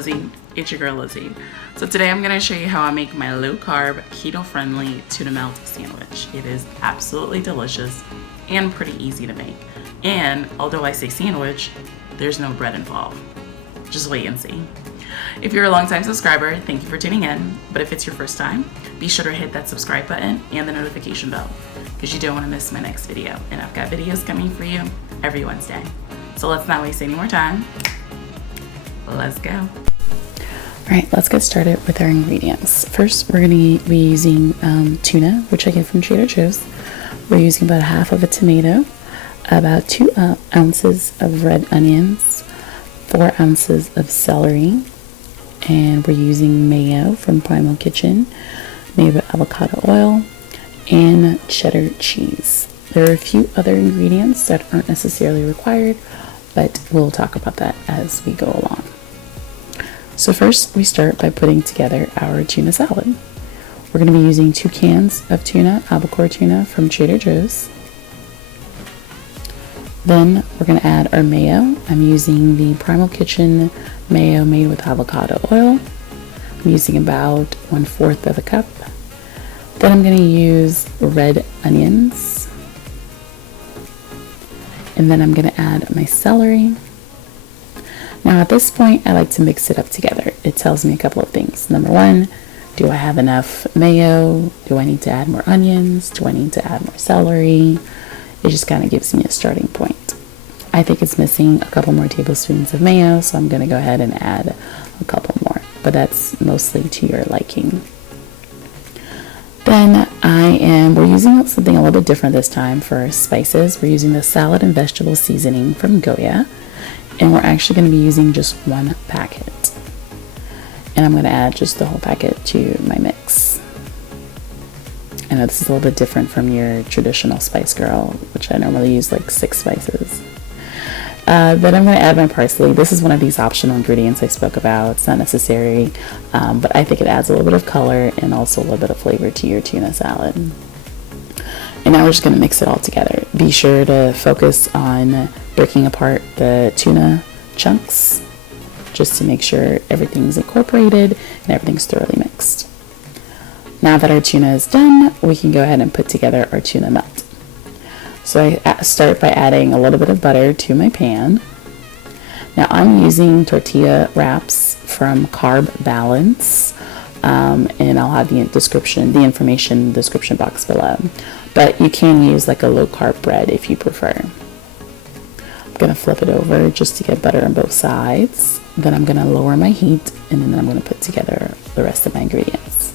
Lizzie? It's your girl Lizzie. So today I'm going to show you how I make my low carb, keto friendly tuna melt sandwich. It is absolutely delicious and pretty easy to make. And although I say sandwich, there's no bread involved. Just wait and see. If you're a longtime subscriber, thank you for tuning in. But if it's your first time, be sure to hit that subscribe button and the notification bell because you don't want to miss my next video. And I've got videos coming for you every Wednesday. So let's not waste any more time. Let's go. All right, let's get started with our ingredients. First, we're going to be using tuna, which I get from Trader Joe's. We're using about half of a tomato, about 2 ounces of red onions, 4 ounces of celery, and we're using mayo from Primal Kitchen, made with avocado oil, and cheddar cheese. There are a few other ingredients that aren't necessarily required, but we'll talk about that as we go along. So first, we start by putting together our tuna salad. We're going to be using 2 cans of tuna, albacore tuna from Trader Joe's. Then we're going to add our mayo. I'm using the Primal Kitchen mayo made with avocado oil. I'm using about 1/4 of a cup. Then I'm going to use red onions. And then I'm going to add my celery. Now at this point, I like to mix it up together. It tells me a couple of things. Number one, do I have enough mayo? Do I need to add more onions? Do I need to add more celery? It just kind of gives me a starting point. I think it's missing a couple more tablespoons of mayo, so I'm going to go ahead and add a couple more, but that's mostly to your liking. Then we're using something a little bit different this time for our spices. We're using the salad and vegetable seasoning from Goya, and we're actually going to be using just 1 packet. And I'm going to add just the whole packet to my mix. I know this is a little bit different from your traditional Spice Girl, which I normally use like 6 spices. Then I'm going to add my parsley. This is one of these optional ingredients I spoke about. It's not necessary, but I think it adds a little bit of color and also a little bit of flavor to your tuna salad. And now we're just going to mix it all together. Be sure to focus on breaking apart the tuna chunks just to make sure everything's incorporated and everything's thoroughly mixed. Now that our tuna is done, we can go ahead and put together our tuna melt. So I start by adding a little bit of butter to my pan. Now I'm using tortilla wraps from Carb Balance, and I'll have the information in the description box below. But you can use like a low carb bread if you prefer. I'm gonna flip it over just to get butter on both sides. Then I'm gonna lower my heat, and then I'm gonna put together the rest of my ingredients.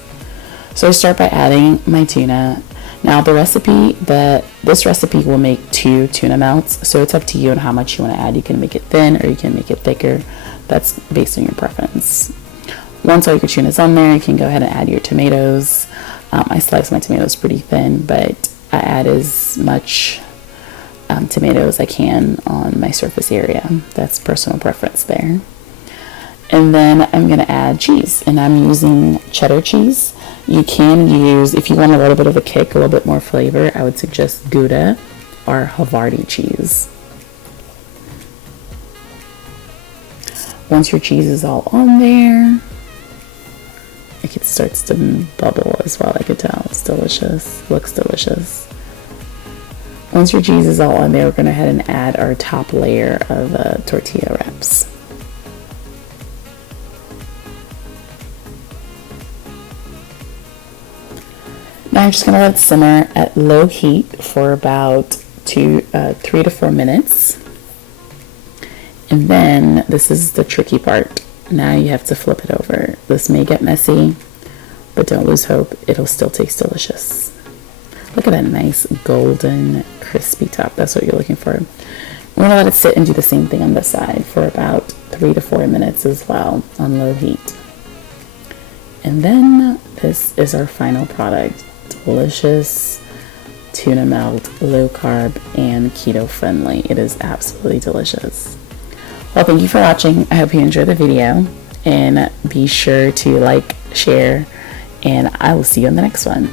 So I start by adding my tuna. Now this recipe will make 2 tuna melts, so it's up to you on how much you want to add. You can make it thin or you can make it thicker. That's based on your preference. Once all your tuna's on there, you can go ahead and add your tomatoes. I slice my tomatoes pretty thin, but I add as much tomato as I can on my surface area. That's personal preference there. And then I'm going to add cheese, and I'm using cheddar cheese. You can use, if you want a little bit of a kick, a little bit more flavor, I would suggest Gouda or Havarti cheese. Once your cheese is all on there, it starts to bubble as well. I could tell. It's delicious. Looks delicious. Once your cheese is all on there, we're going to go ahead and add our top layer of tortilla wraps. Now I'm just going to let it simmer at low heat for about 3 to 4 minutes. And then this is the tricky part. Now you have to flip it over. This may get messy, but don't lose hope. It'll still taste delicious. Look at that nice golden crispy top. That's what you're looking for. We're going to let it sit and do the same thing on this side for about 3 to 4 minutes as well on low heat. And then this is our final product. Delicious tuna melt, low carb, and keto friendly. It is absolutely delicious. Well, thank you for watching. I hope you enjoyed the video, and be sure to like, share, and I will see you on the next one.